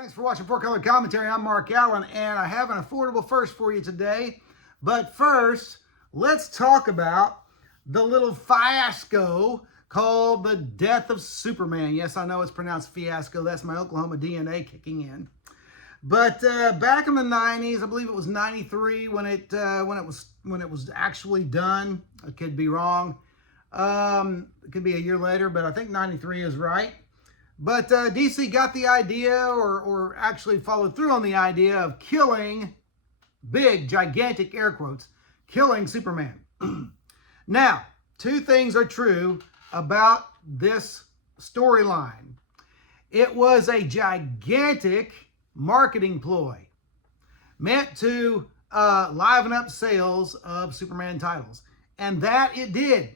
Thanks for watching Four Color Commentary. I'm Mark Allen, and I have an affordable first for you today. But first, let's talk about the little fiasco called the death of Superman. Yes, I know it's pronounced fiasco. That's my Oklahoma DNA kicking in. But back in the 90s, I believe it was 93 when it was actually done. I could be wrong. It could be a year later, but I think 93 is right. But DC got the idea, or actually followed through on the idea of killing, big, gigantic air quotes, killing Superman. Now, two things are true about this storyline. It was a gigantic marketing ploy meant to liven up sales of Superman titles. And that it did.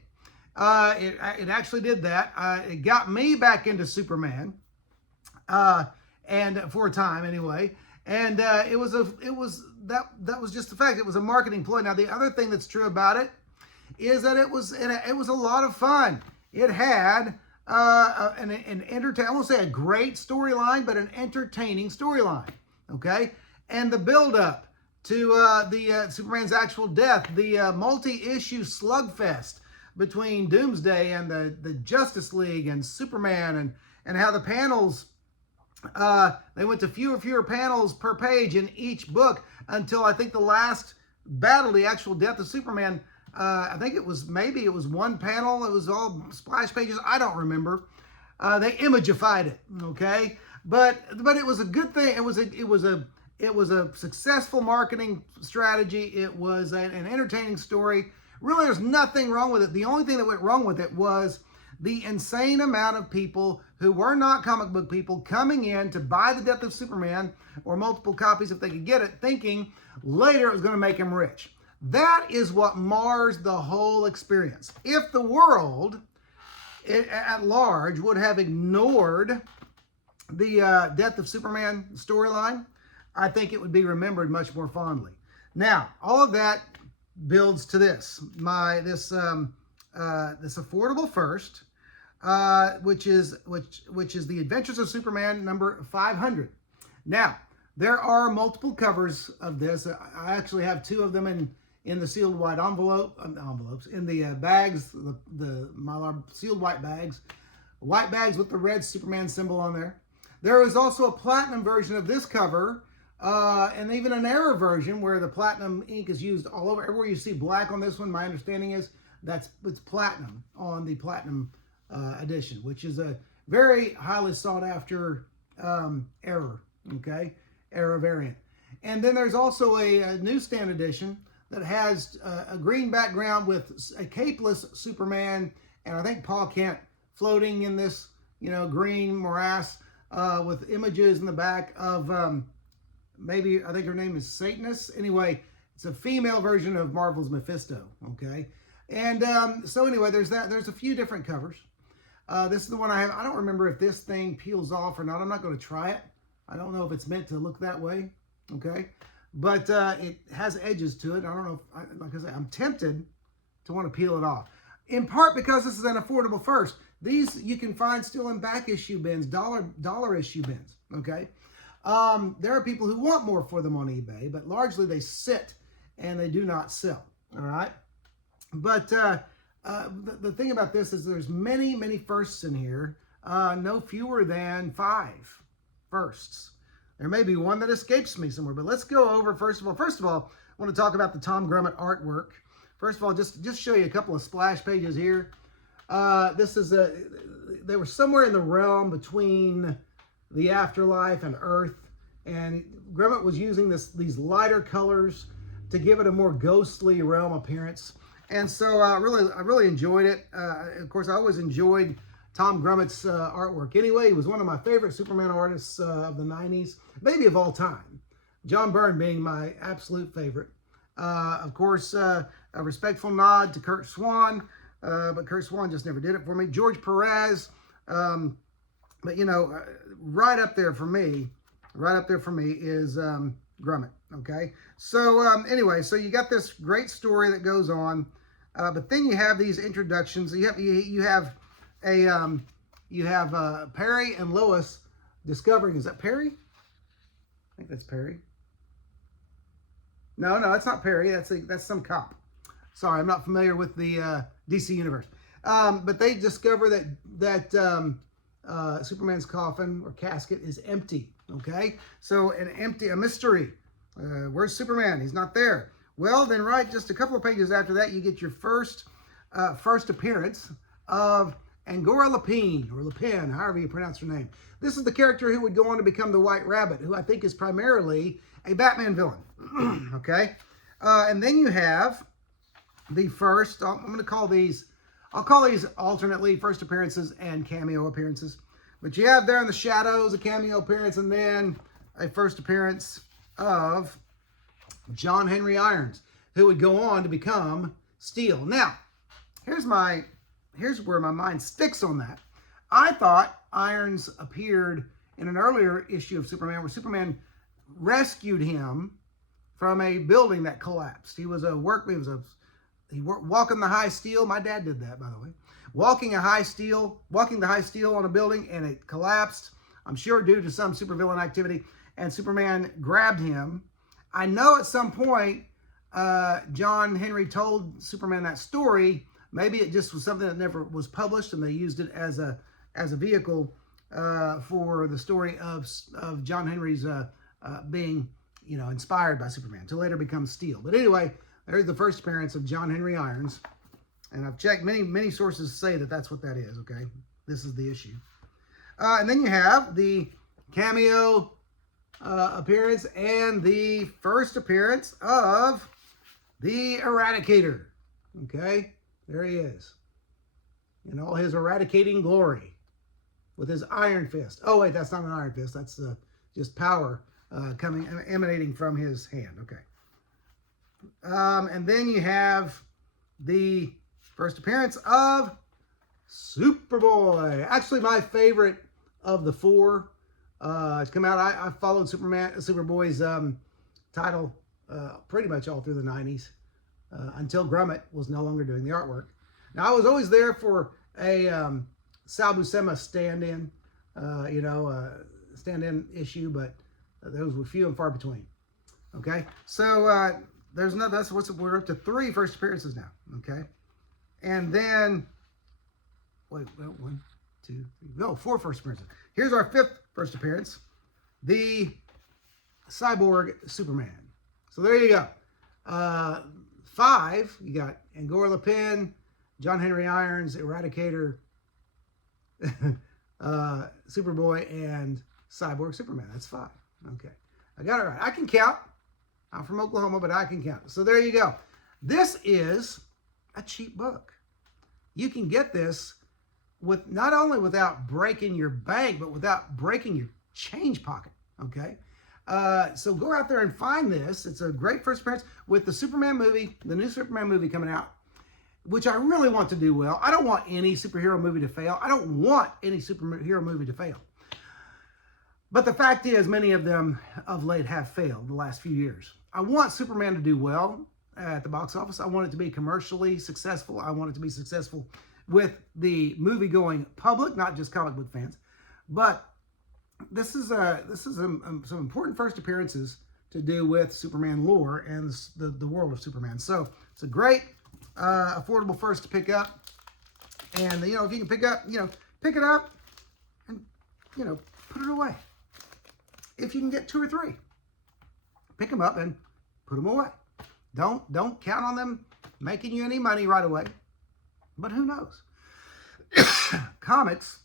It actually did that. It got me back into Superman, and for a time anyway. And that was just the fact. It was a marketing ploy. Now the other thing that's true about it is that it was a lot of fun. It had an entertaining, I won't say a great storyline, but an entertaining storyline. Okay, and the build up to the Superman's actual death, the multi-issue slugfest between Doomsday and the Justice League and Superman, and how the panels, they went to fewer panels per page in each book until I think the last battle, the actual death of Superman, I think it was one panel. It was all splash pages. I don't remember. They imagified it, okay? But it was a good thing. It was a successful marketing strategy. It was an entertaining story. Really, there's nothing wrong with it. The only thing that went wrong with it was the insane amount of people who were not comic book people coming in to buy the death of Superman, or multiple copies if they could get it, thinking later it was going to make him rich. That is what mars the whole experience. If the world at large would have ignored the death of Superman storyline, I think it would be remembered much more fondly. Now, all of that builds to this affordable first, which is the Adventures of Superman number 500. Now, there are multiple covers of this. I actually have two of them in the sealed white envelopes in the bags, the Mylar sealed white bags with the red Superman symbol on there. There is also a platinum version of this cover. And even an error version where the platinum ink is used all over. Everywhere you see black on this one, my understanding is it's platinum on the platinum edition, which is a very highly sought after error variant. And then there's also a newsstand edition that has a green background with a capeless Superman, and I think Pa Kent floating in this green morass with images in the back of maybe, I think her name is Satanist. Anyway, it's a female version of Marvel's Mephisto, okay? And so anyway, there's that. There's a few different covers. This is the one I have. I don't remember if this thing peels off or not. I'm not going to try it. I don't know if it's meant to look that way, okay? But it has edges to it. I don't know if, like I said, I'm tempted to want to peel it off. In part because this is an affordable first. These you can find still in back issue bins, dollar issue bins, okay? There are people who want more for them on eBay, but largely they sit and they do not sell, all right? But the thing about this is there's many, many firsts in here, no fewer than 5 firsts. There may be one that escapes me somewhere, but let's go over, first of all, I want to talk about the Tom Grummett artwork. First of all, just show you a couple of splash pages here. This is they were somewhere in the realm between the afterlife and Earth, and Grummett was using these lighter colors to give it a more ghostly realm appearance. And so I really enjoyed it. Of course, I always enjoyed Tom Grummett's artwork. Anyway, he was one of my favorite Superman artists of the 90s, maybe of all time. John Byrne being my absolute favorite. Of course, a respectful nod to Curt Swan, but Curt Swan just never did it for me. George Perez. But right up there for me is Grummett. Okay, so anyway, so you got this great story that goes on, but then you have these introductions. You have Perry and Lois discovering. Is that Perry? think that's Perry. No, that's not Perry. That's some cop. Sorry, I'm not familiar with the DC universe. But they discover that Superman's coffin or casket is empty. Okay, so a mystery. Where's Superman? He's not there. Well, then, right, just a couple of pages after that, you get your first appearance of Angora Lupin, or Lupin, however you pronounce her name. This is the character who would go on to become the White Rabbit, who I think is primarily a Batman villain. Okay, and then you have the first. I'm going to call these. I'll call these alternately first appearances and cameo appearances. But you have there in the shadows a cameo appearance, and then a first appearance of John Henry Irons, who would go on to become Steel. Now, here's where my mind sticks on that. I thought Irons appeared in an earlier issue of Superman where Superman rescued him from a building that collapsed. He was walking the high steel. My dad did that, by the way. Walking the high steel on a building, and it collapsed. I'm sure due to some supervillain activity, and Superman grabbed him. I know at some point John Henry told Superman that story. Maybe it just was something that never was published, and they used it as a vehicle for the story of John Henry's being inspired by Superman to later become Steel. But anyway, there's the first appearance of John Henry Irons, and I've checked many sources say that that's what that is. Okay, this is the issue, and then you have the cameo appearance and the first appearance of the Eradicator. Okay, there he is in all his eradicating glory with his iron fist. Oh wait, that's not an iron fist. That's just power emanating from his hand. Okay. And then you have the first appearance of Superboy. Actually, my favorite of the four. It's come out. I followed Superboy's title pretty much all through the 90s until Grummett was no longer doing the artwork. Now, I was always there for a Sal Buscema stand-in, stand-in issue, but those were few and far between. Okay, so we're up to 3 first appearances now. Okay, and then 4 first appearances. Here's our 5th first appearance, the Cyborg Superman. So there you go. 5, you got Angora Lupin, John Henry Irons, Eradicator, Superboy, and Cyborg Superman. That's 5. Okay, I got it right. I can count. I'm from Oklahoma, but I can count. So there you go. This is a cheap book. You can get this with not only without breaking your bank, but without breaking your change pocket. Okay, so go out there and find this. It's a great first appearance with the Superman movie, the new Superman movie coming out, which I really want to do well. I don't want any superhero movie to fail. I don't want any superhero movie to fail. But the fact is, many of them of late have failed the last few years. I want Superman to do well at the box office. I want it to be commercially successful. I want it to be successful with the movie-going public, not just comic book fans. But this is some important first appearances to do with Superman lore and the world of Superman. So it's a great, affordable first to pick up. And if you can pick it up and put it away. If you can get 2 or 3, pick them up and put them away. Don't count on them making you any money right away. But who knows? Comics,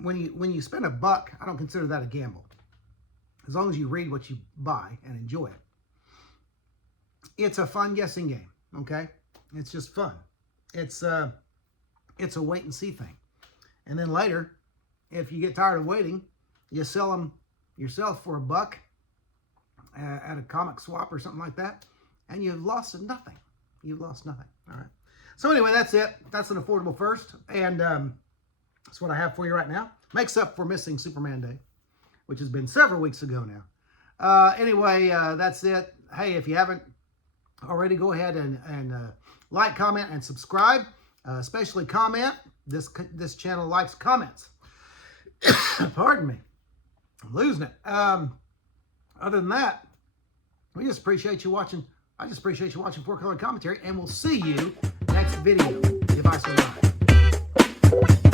when you spend $1, I don't consider that a gamble. As long as you read what you buy and enjoy it. It's a fun guessing game, okay? It's just fun. It's a wait and see thing. And then later, if you get tired of waiting, you sell them yourself for $1 at a comic swap or something like that, and you've lost nothing. You've lost nothing. All right. So anyway, that's it. That's an affordable first, and that's what I have for you right now. Makes up for missing Superman Day, which has been several weeks ago now. Anyway, that's it. Hey, if you haven't already, go ahead and like, comment, and subscribe. Especially comment. This channel likes comments. Pardon me. I'm losing it. other than that, we just appreciate you watching. I just appreciate you watching Four Color Commentary, and we'll see you next video, if I survive.